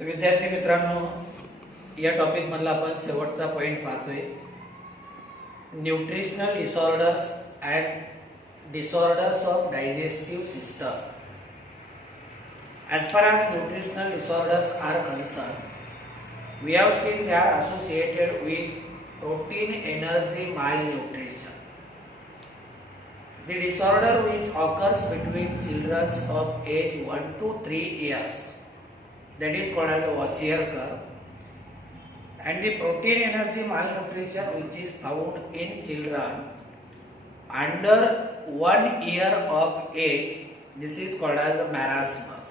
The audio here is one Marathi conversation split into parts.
तर विद्यार्थी मित्रांनो, या टॉपिक मधला आपण शेवटचा पॉइंट पाहतोय, nutritional disorders and disorders of digestive system. As far as nutritional disorders are concerned, we have seen they are associated with protein energy malnutrition. The disorder which occurs between children of age 1 to 3 years, that is called as the Kwashiorkor, and the protein energy malnutrition which is found in children under 1 year of age, this is called as marasmus.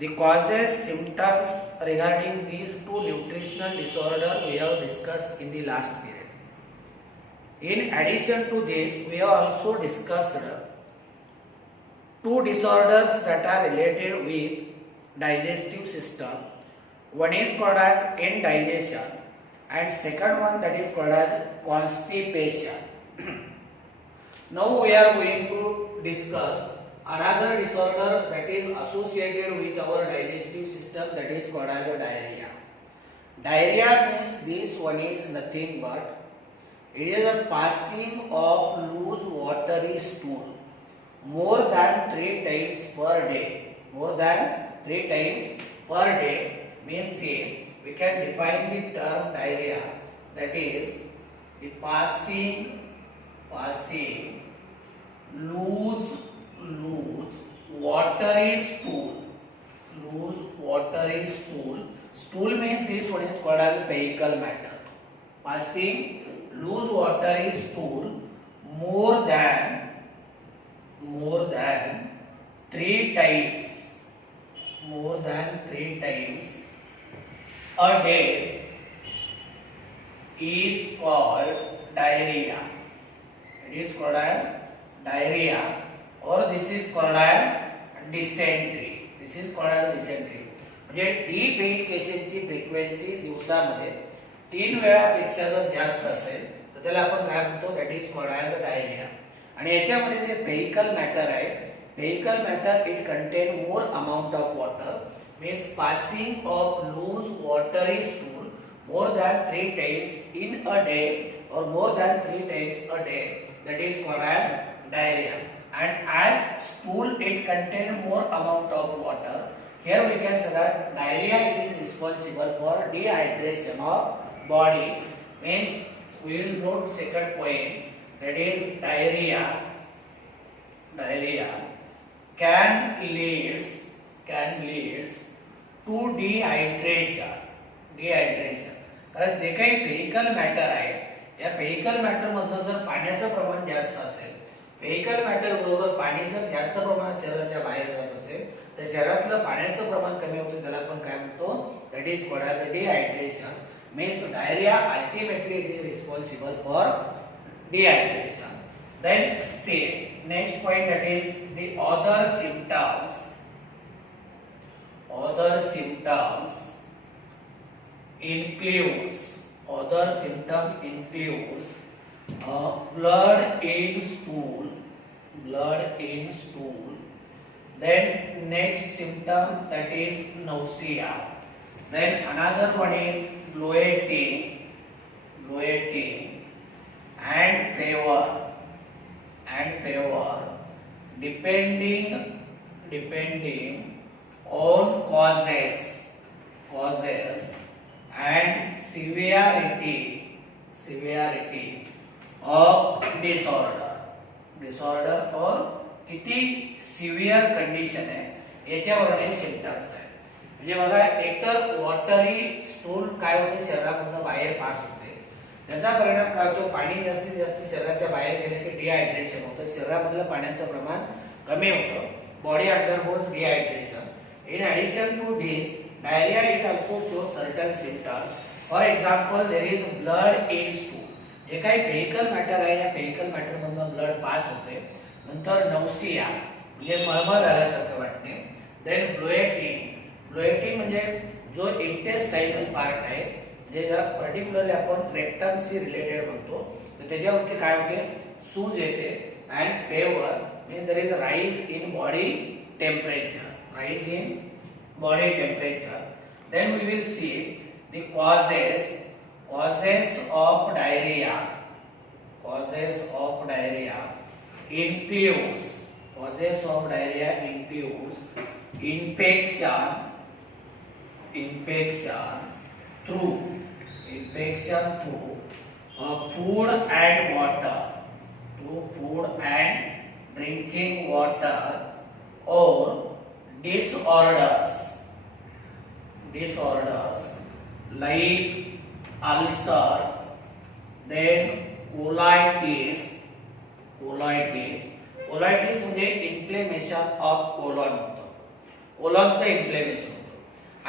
The causes, symptoms regarding these two nutritional disorders we have discussed in the last period. In addition to this, we have also discussed two disorders that are related with digestive system. One is called as indigestion and second one that is called as constipation. Now we are going to discuss another disorder that is associated with our digestive system, that is called as diarrhea. Diarrhea means this one is nothing but it is a passing of loose watery stool more than 3 times per day. More than 3 times per day means same. We can define the term diarrhea, that is the passing loose watery stool. Stool means this one is called as fecal matter. Passing loose watery stool more than 3 times a day is called diarrhea. It is called as diarrhea, or this is called as dysentery. म्हणजे डिफेकेशनची फ्रिक्वेन्सी दिवसामध्ये 3 वेळापेक्षा जर जास्त असेल तर त्याला आपण काय म्हणतो, that is called as diarrhoea. आणि याच्यामध्ये जे फेकल मॅटर आहे, faecal matter it contain more amount of water, means passing of loose watery stool more than 3 times in a day or more than 3 times a day, that is called as diarrhea. And as stool it contain more amount of water, here we can say that diarrhea it is responsible for dehydration of body. Means we will note second point, that is diarrhea can leads to dehydration. कारण जे काही फेकल मॅटर आहे, या फेकल मॅटर मधनं जर पाण्याचं प्रमाण जास्त असेल, फेकल मॅटर बरोबर पाणी जर जास्त प्रमाणात शरीराच्या बाहेर जात असेल तर शरीरातलं पाण्याचं प्रमाण कमी होतं, त्याला आपण काय म्हणतो, that is called as dehydration. Means diarrhoea ultimately it is responsible for dehydration. Then see next point, that is the other symptoms includes blood in stool. Then next symptom, that is nausea. Then another one is bloating and fever depending on causes and severity of disorder or किती सिव्हिअर कंडिशन आहे याच्यावर हे सिम्पटम्स आहेत. म्हणजे बघा, एकतर वॉटरी स्टूल काय होते, शरीरामधून बाहेर पास होते, त्याचा परिणाम काय होतो, पाणी जास्तीत जास्त शरीराच्या बाहेर गेले की डिहायड्रेशन होतं, शरीरामधलं पाण्याचं प्रमाण कमी होतं, body undergoes dehydration. In addition to this, diarrhea it also shows certain symptoms. For example, there is blood in stool. जे काही फेकल मॅटर आहे, या फेकल मॅटर मधून ब्लड पास होते. नंतर नौसिया म्हणजे मळमळ झाल्यासारखं वाटणे. देन ब्लोएटिंग म्हणजे जो इंटेस्टाइनल पार्ट आहे, म्हणजे पर्टिक्युलरली आपण रेक्टमशी रिलेटेड म्हणतो, तर त्याच्यावरती काय होते, सूज येते. And favour means there is a rise in body temperature. Rise in body temperature. Then we will see the causes of diarrhea. Causes of diarrhea includes infection through food and water, through food and drinking water, or disorders like ulcer, then colitis म्हणजे इन्फ्लेमेशन ऑफ कोलॉन होतं, कोलॉनचं इन्फ्लेमेशन होतं.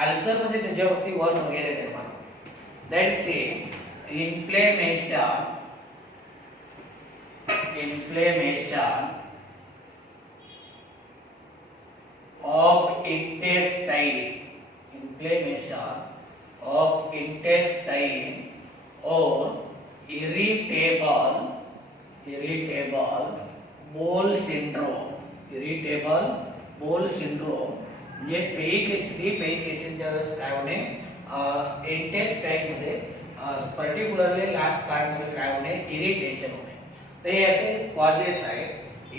अल्सर म्हणजे त्याच्यावरती वन वगैरे निर्माण होतं. Then see inflammation of intestine or irritable bowel syndrome. म्हणजे पेइक एसिड ज्या वेळेस काय होणे इंटेस्टाइन मध्ये पर्टिक्युलरली लास्ट पार्ट मध्ये काय होणे इरिटेशन होणे. तर याचे कॉजेस आहेत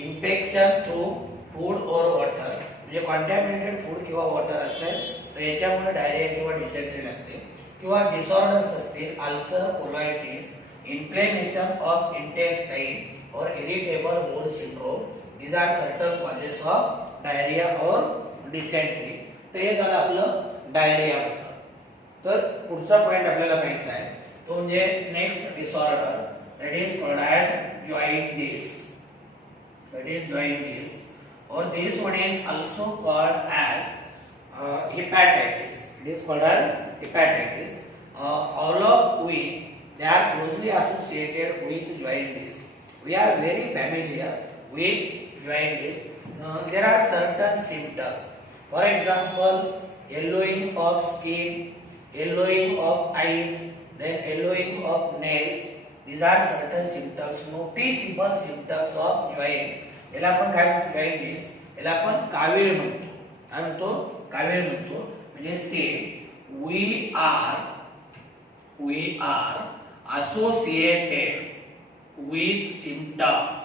इन्फेक्शन थ्रू फूड और वॉटर, म्हणजे कॉन्टॅमिनेटेड फूड किंवा वॉटर असेल तर याच्यामुळे डायरिया किंवा डिसेंट्री लागते, किंवा डिसऑर्डर्स असतील ulcer, colitis, inflammation of intestine और इरिटेबल बोल syndrome. these are certain causes of diarrhea or dysentery. तर हे झालं आपलं डायरिया होतं. तर पुढचा पॉइंट आपल्याला पाहायचा आहे तो म्हणजे next disorder, that is called as jaundice. Or this one is also called as hepatitis. It is called as hepatitis. All of which they are closely associated with jaundice. We are very familiar with jaundice. There are certain symptoms. For example, yellowing of skin, yellowing of eyes, then yellowing of nails. These are certain symptoms, noticeable symptoms of jaundice. याला आपण काय म्हणतो jaundice, याला आपण कावीळ म्हणतो. काय म्हणतो? कावीळ म्हणतो. म्हणजे से we are associated with symptoms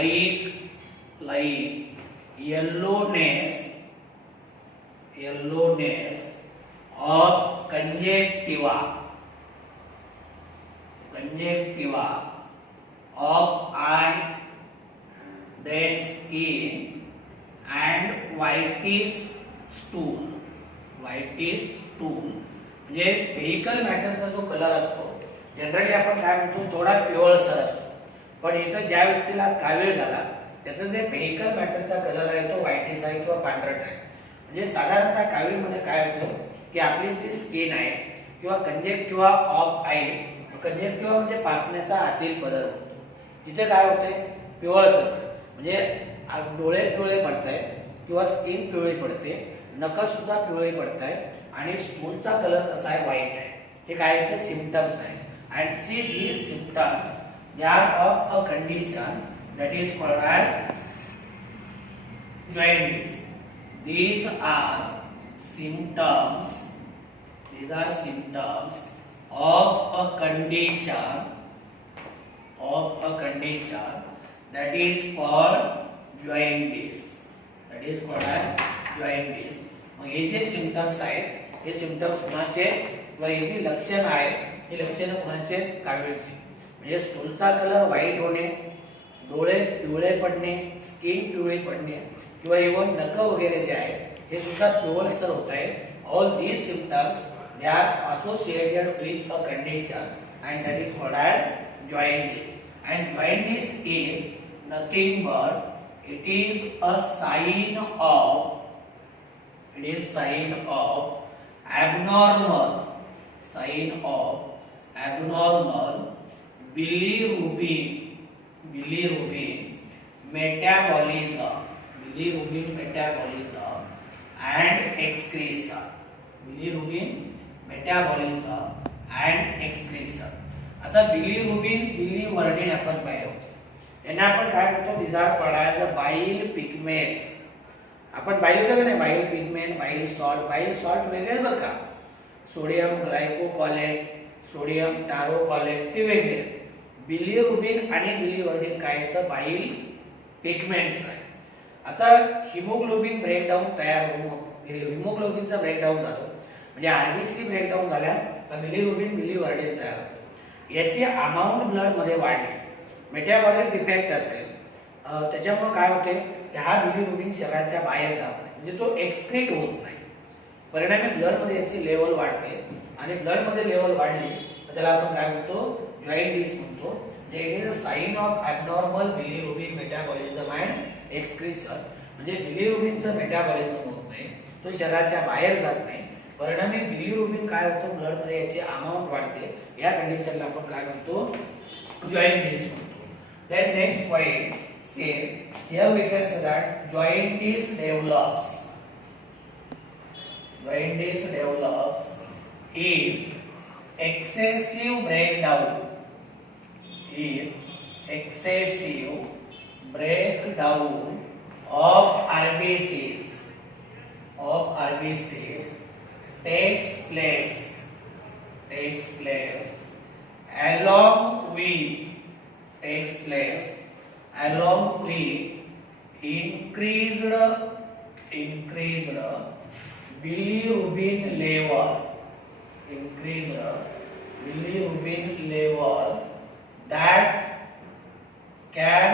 like yellowness or conjunctiva of eye, then skin, and whitish stool. म्हणजे व्हेइकल मॅटरचा जो कलर असतो जनरली आपण काय म्हणतो थोडा पिवळसर असतो, पण इथं ज्या व्यक्तीला कावीळ झाला त्याचा जे व्हेइकल मॅटरचा कलर आहे तो व्हाईटिश आहे किंवा पांढरट आहे. म्हणजे साधारणतः कावीळ मध्ये काय होतं की आपली जी स्किन आहे किंवा कंजेक्टिव्हा ऑफ आई, कंजेक्टिव्हा म्हणजे पापण्याचा आतील पदर होतो, तिथे काय होते पिवळसर, म्हणजे डोळे पिवळे पडताय किंवा स्किन पिवळी पडते, नख सुद्धा पिवळी पडताय आणि स्टूलचा कलर कसा आहे व्हाईट आहे. हे काय आहे सिम्पटम्स आहे. And see these symptoms they are of a condition that is called as jaundice. These are symptoms of a condition that is called jaundice. मग हे जे सिम्पटम्स आहेत हे सिम्पटम्स कुणाचे किंवा हे जी लक्षण आहे हे लक्षण कुणाचे कावीळचे. म्हणजे स्टूलचा कलर व्हाईट होणे, डोळे पिवळे पडणे, स्किन पिवळी पडणे किंवा इव्हन नख वगैरे जे आहे हे सुद्धा पिवळसर होत आहे. All these symptoms they are associated with a condition and that is called as jaundice. And jaundice is nothing but it is a sign of abnormal bilirubin metabolism and excretion. आता बिलीवर्डिन आपण पाहिलं होतं. यांना आपण काय म्हणतो these are called as bile pigments. आपण पाहिलं होतं का नाही, बाईल पिगमेंट, बाईल सॉल्ट वेगळेच बरं का. सोडियम ग्लायकोकॉलेट, सोडियम टारोकॉलेट ते वेगळे. बिलिरुबिन आणि बिलिवर्डिन काय येतं, बाईल पिगमेंट्स आहे. आता हिमोग्लोबिन ब्रेकडाऊन तयार होऊन हिमोग्लोबिनचा ब्रेकडाऊन झालं म्हणजे आरबीसी ब्रेकडाऊन झाल्या तर बिलिरुबिन बिलिवर्डिन तयार होतं. याची अमाऊंट ब्लड मध्ये वाढली, मेटाबॉलिक डिफेक्ट असेल त्याच्यामुळे काय होते, हा बिलिरुबिन शरीराच्या बाहेर जात नाही म्हणजे तो एक्सक्रीट होत नाही. परिणामी ब्लड मध्ये याची लेवल वाढते आणि ब्लड मध्ये लेवल वाढली तर त्याला आपण काय म्हणतो, जॉइंटिस म्हणतो. It is a sign of abnormal bilirubin metabolism and excretion. म्हणजे बिलिरुबिनचं मेटाबॉलिझम होत नाही, तो शरीराच्या बाहेर जात नाही. परिणामी बिलिरुबिन काय होतं, ब्लड मध्ये याची अमाऊंट वाढते. या कंडिशनला आपण काय म्हणतो, जॉइंटिस म्हणतो. Then next point, say here we can say that jaundice develops. Jaundice develops if excessive breakdown. If excessive breakdown of RBCs takes place along with increased bilirubin level that can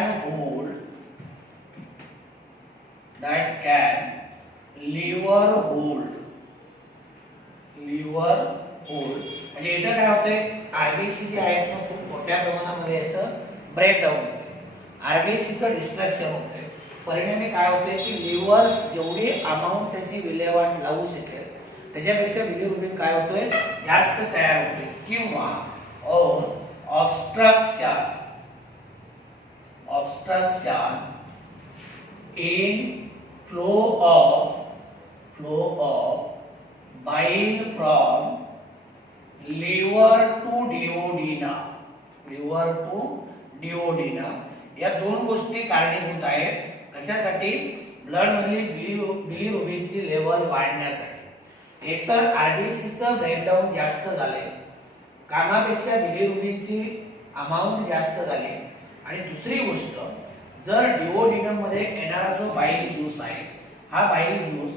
liver hold. म्हणजे इथं काय होतंय, आरबीसी जे आहेत ना खूप मोठ्या प्रमाणामध्ये याचं ब्रेकडाऊन होते, आरबीसीचं डिस्ट्रक्शन होते. परिणामी काय होते की लिव्हर जेवढी अमाऊंट त्याची विल्हेवाट लावू शकेल त्याच्यापेक्षा बिलिरुबिन काय होतोय, जास्त तयार होते. किंवा obstruction in flow of bile from liver to duodenum. या दोन गोष्टी कारणीभूत आहेत. कशासाठी, ब्लड मधली बिलिरुबिनची लेवल वाढण्यासाठी. एक तर आरबीसीचं ब्रेकडाऊन जास्त झाले, कामापेक्षा बिलिरुबिनची अमाऊंट जास्त झाली. आणि दुसरी गोष्ट, जर डिओडिनम मध्ये येणारा जो बाईल ज्यूस आहे, हा बाईल ज्यूस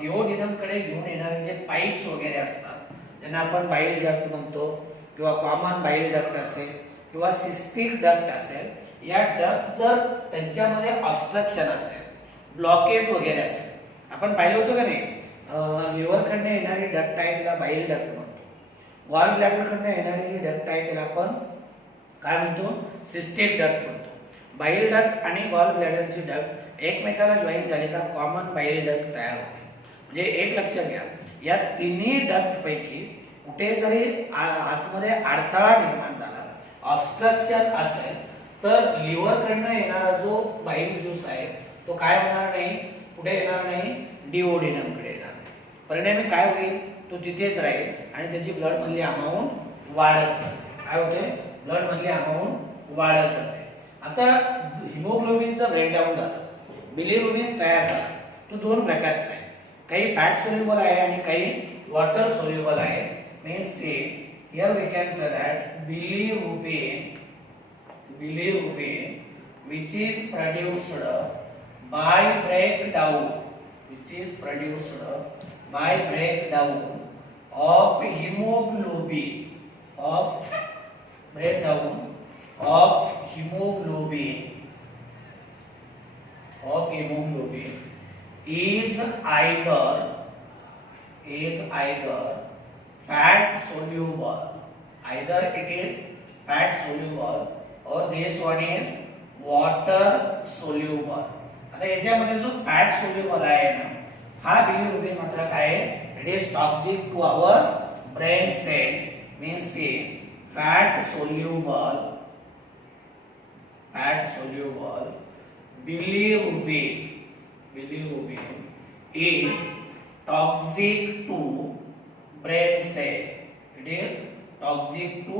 डिओडिनम कडे घेऊन येणारे जे पाईप्स वगैरे असतात ज्यांना आपण बाईल डक्ट म्हणतो, किंवा कॉमन बाईल डक्ट असेल किंवा सिस्टिक डक्ट असेल, या डक्ट जर त्यांच्यामध्ये ऑब्स्ट्रक्शन असेल, ब्लॉकेज वगैरे असेल, आपण पाहिलं होतं का नाही, लिव्हर कडनं येणारी डक्ट आहे तिला बाईल डक्ट म्हणतो, गॉल ब्लॅडर कडनं येणारी जी डक्ट आहे तिला आपण काय म्हणतो, सिस्टिक डक्ट म्हणतो. बाईल डक्ट आणि गॉल ब्लॅडरची डक्ट एकमेकाला जॉईन झाले का कॉमन बाईल डक्ट तयार होते. म्हणजे एक लक्षात घ्या, या तिन्ही डक्ट पैकी कुठे जरी आतमध्ये अडथळा निर्माण झाला, ऑब्स्ट्रक्शन असेल, तर लिव्हर कडनं येणारा जो बाईल ज्यूस आहे तो काय होणार नाही, कुठे येणार नाही, डिओडिनम कडे येणार नाही. परिणामी काय होईल, तो तिथेच राहील आणि त्याची ब्लड मधली अमाऊंट वाढत जाते. काय होते, ब्लड मधली अमाऊंट वाढत जाते. आता हिमोग्लोबिनचं ब्रेकडाऊन झालं, बिलिरुबिन तयार झाला, तो दोन प्रकारचा आहे. काही फॅट सोल्युबल आहे आणि काही वॉटर सोल्युबल आहे. Means say here we can say that bilirubin which is produced by breakdown of hemoglobin is either fat soluble, either it is fat soluble or this one is water soluble. आता याच्यामध्ये जो फॅट सोल्युबल आहे ना, हा बिलिरुबिन मात्र काय आहे, it is toxic to our brain cell. Means say fat soluble bilirubin is toxic to brain cell. It is toxic to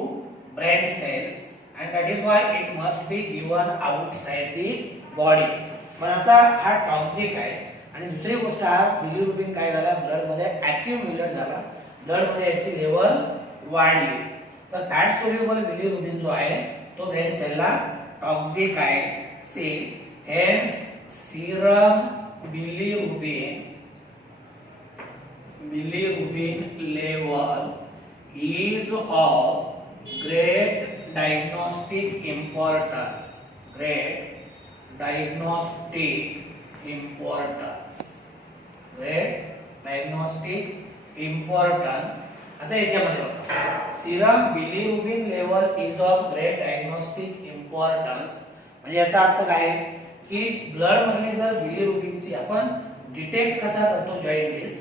brain cells and that is why it must be given outside the body. पण आता हा टॉक्सिक आहे आणि दुसरी गोष्ट हा बिलिरुबिन काय झाला ब्लड मध्ये ॲक्युम्युलेट झाला, ब्लड मध्ये याची लेवल वाढली. तर फॅट सोल्युबल बिलिरुबिन जो आहे तो ब्रेन सेलला टॉक्सिक आहे. See hence serum bilirubin level is of great diagnostic importance. आता याच्यामध्ये बघा, serum bilirubin level is of great diagnostic importance म्हणजे याचा अर्थ काय आहे की ब्लड मध्ये जर बिलिरुबिनची आपण डिटेक्ट कसा करतो जॉइंटिस,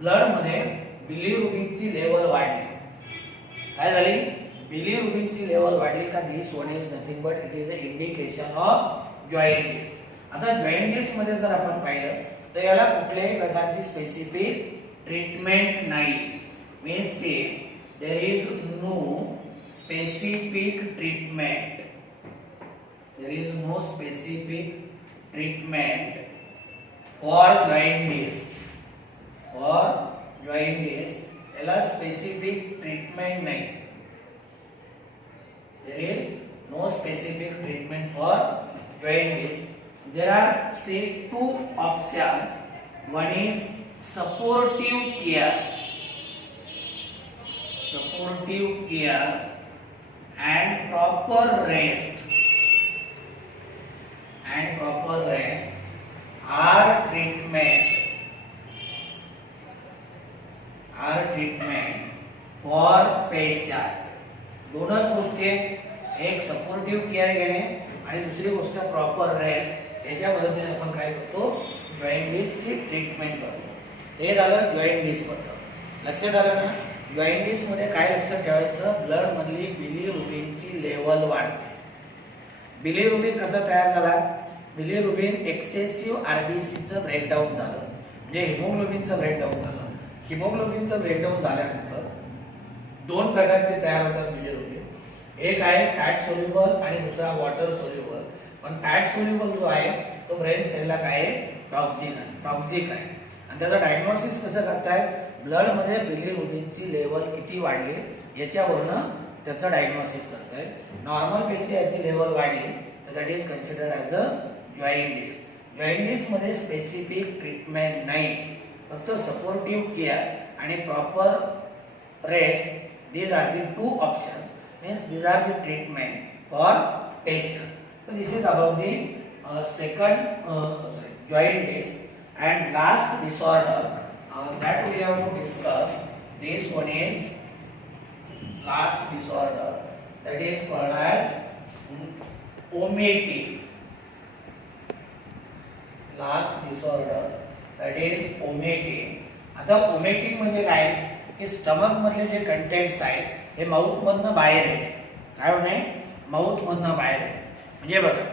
ब्लड मध्ये बिलिरुबिनची लेवल वाढली, काय झाली बिलिरुबिनची लेवल वाढली का this one is nothing but it is a indication of jaundice. आता जॉइंटिस मध्ये जर आपण पाहिलं तर याला कुठल्याही प्रकारची स्पेसिफिक ट्रीटमेंट नाही. Means say there is no specific treatment, for jaundice याला स्पेसिफिक ट्रीटमेंट नाही. There is no specific treatment for jaundice. There are say two options. One is supportive care and proper rest are treatment for patient. दोनच गोष्टी, एक सपोर्टिव्ह केअर घेणे आणि दुसरी गोष्ट प्रॉपर रेस्ट. याच्या मदतीने आपण काय करतो जॉइंटिसची ट्रीटमेंट करतो. हे झालं जॉइंटिस बद्दल. लक्षात आलं ना. जॉइंटिस मध्ये काय लक्षात ठेवायचं, ब्लड मधली बिलिरुबिनची लेवल वाढते. बिलिरुबिन कसं तयार झाला, बिलिरुबिन एक्सेसिव्ह आरबीसीचं ब्रेकडाऊन झालं म्हणजे हिमोग्लोबिनचं ब्रेकडाऊन झालं. हिमोग्लोबिनचं ब्रेकडाऊन झाल्यानंतर दोन प्रकारचे तयार होतात बिलिरुबिन, एक आहे फॅट सोल्युबल आणि दुसरा वॉटर सोल्युबल. पण फॅट सोल्युबल जो आहे तो ब्रेन सेलला काय आहे टॉक्सिक आहे. आणि त्याचं डायग्नोसिस कसं करताय, ब्लड मध्ये बिलिरुबिनची लेवल किती वाढली याच्यावरनं त्याचं डायग्नोसिस करताय. नॉर्मल पेक्षा याची लेवल वाढली तर that is considered as a jaundice. Jaundice मध्ये स्पेसिफिक ट्रीटमेंट नाही, फक्त सपोर्टिव्ह केअर आणि proper rest. These are the two options. Means these are the treatment for patient. So this is about the jaundice and last disorder that we have to discuss. This one is last disorder that is called as vomiting. Last disorder that is vomiting. आता vomiting म्हणजे काय की स्टमक मधले जे कंटेंट्स आहेत हे माउथ मधनं बाहेर येते. काय होणे माउथ मधनं बाहेर येते. म्हणजे बघा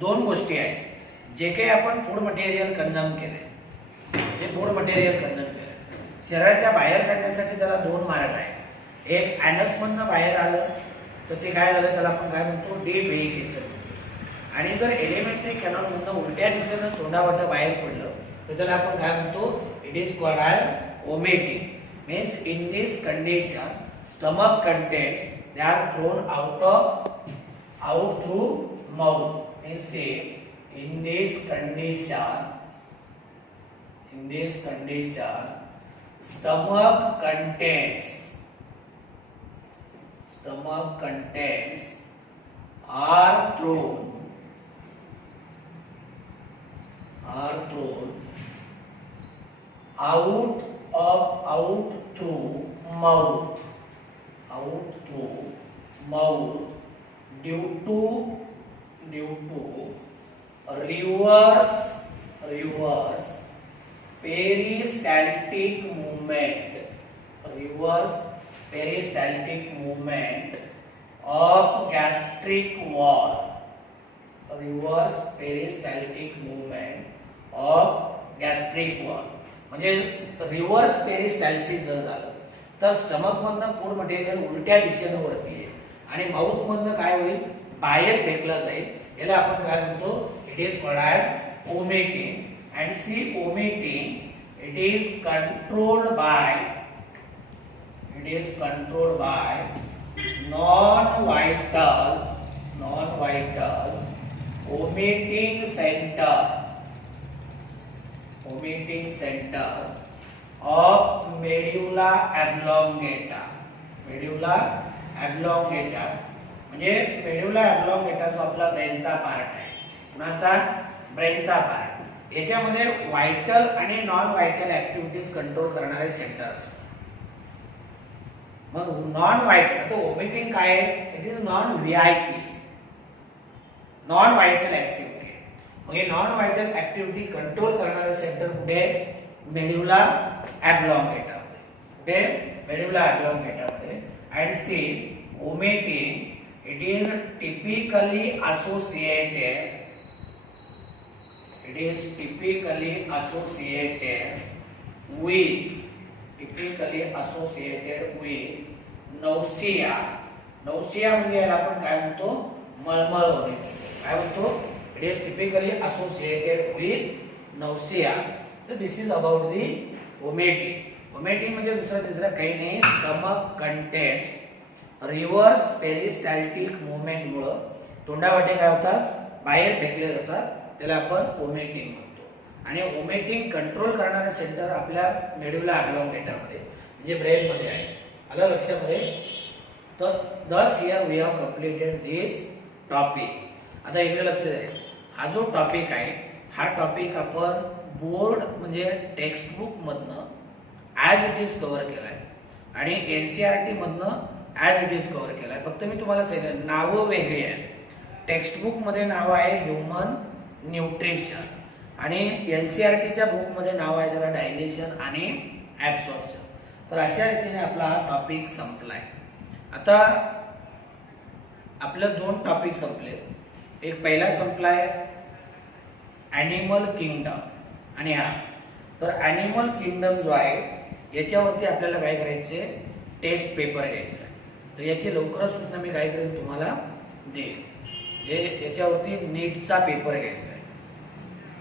दोन गोष्टी आहेत, जे काही आपण फूड मटेरियल कंझ्युम केले, जे फूड मटेरियल कंझ्युम केले शरीराच्या बाहेर काढण्यासाठी त्याला दोन मार्ग आहेत. एक ॲनस मधनं बाहेर आलं तर ते काय झालं त्याला आपण काय म्हणतो डिव्हेहिकेशन. आणि जर एलिमेंटरी कॅनॉल मधनं उलट्या दिशेनं तोंडावाटं बाहेर पडलं तर त्याला आपण काय म्हणतो it is called as vomiting. Means in this condition stomach contents they are thrown out through mouth. Means say in this condition stomach contents are thrown out through mouth due to reverse peristaltic movement of gastric wall. म्हणजे रिव्हर्स पेरिस्टाल्सिस जर झालं तर स्टमक मधनं फूड मटेरियल उलट्या दिशेने वरती येईल आणि माउथ मधनं काय होईल बाहेर फेकलं जाईल. याला आपण काय म्हणतो it is called as vomiting. and C omitting, it is controlled by non-vital omitting center of medulla oblongata. म्हणजे मेड्युला ऑब्लॉंगेटा जो आपला ब्रेनचा पार्ट आहे, कुणाचा? ब्रेनचा पार्ट. याच्यामध्ये व्हायटल आणि नॉन व्हायटल ऍक्टिव्हिटीज कंट्रोल करणारे सेंटर असतात. मग नॉन व्हायटल तो ओमिटिंग काय आहे? It is non VIP, non vital activity. मग हे नॉन व्हायटल ऍक्टिव्हिटी कंट्रोल करणारे सेंटर कुठे? मेड्युला ऑब्लॉंगेटा मध्ये. कुठे? मेड्युला ऑब्लॉंगेटा मध्ये. And see omitting, it is typically associated with nausea. म्हणजे याला आपण काय म्हणतो? मळमळ होणे. काय म्हणतो? It is typically associated with nausea. तर दिस इज अबाउट दी ओमेटिंग म्हणजे दुसरं काही नाही, stomach contents reverse peristaltic movement मुळे तोंडावाटे काय होतात? बाहेर फेकले जातात. त्याला आपण ओमेटिंग म्हणतो. आणि ओमेटिंग कंट्रोल करणारे सेंटर आपल्या मेड्युला ऑब्लॉंगेटा मध्ये म्हणजे ब्रेन मध्ये आहे. आलं लक्षामध्ये? तर thus here we have completed this topic. आता इकडे लक्ष द्या. हा जो टॉपिक आहे, हा टॉपिक आपण बोर्ड म्हणजे टेक्स्ट बुक मधनं ॲज इट इज कव्हर केलाय आणि एनसीईआरटी मधनं ॲज इट इज कव्हर केलाय. फक्त मी तुम्हाला सांगितलं नावं वेगळी आहेत. टेक्स्ट बुक मध्ये नाव आहे ह्युमन न्यूट्रिशन आणि एनसीईआरटीच्या बुक मध्ये नाव आहे त्याला डायजेशन आणि ऍब्सॉर्प्शन. तर अशा रीतीने आपला हा टॉपिक संपलाय. आता आपले 2 टॉपिक संपले. एक पहिला संपलाय ॲनिमल किंगडम आणि हा. तर ॲनिमल किंगडम जो आहे याच्यावरती आपल्याला काय करायचे? टेस्ट पेपर घ्यायचा. तर याची लवकरच सूचना मी काय करेन तुम्हाला देईन. याच्यावरती नीटचा पेपर घ्यायचा आहे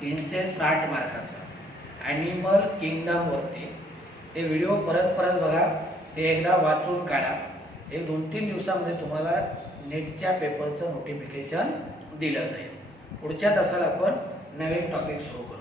360 मार्काचा ॲनिमल किंगडम वरती. ते व्हिडिओ परत बघा, ते एकदा वाचून काढा. एक 2-3 दिवसामध्ये तुम्हाला नीटच्या पेपरचं नोटिफिकेशन दिलं जाईल. पुढच्या तासाला आपण नवीन टॉपिक सुरू करू.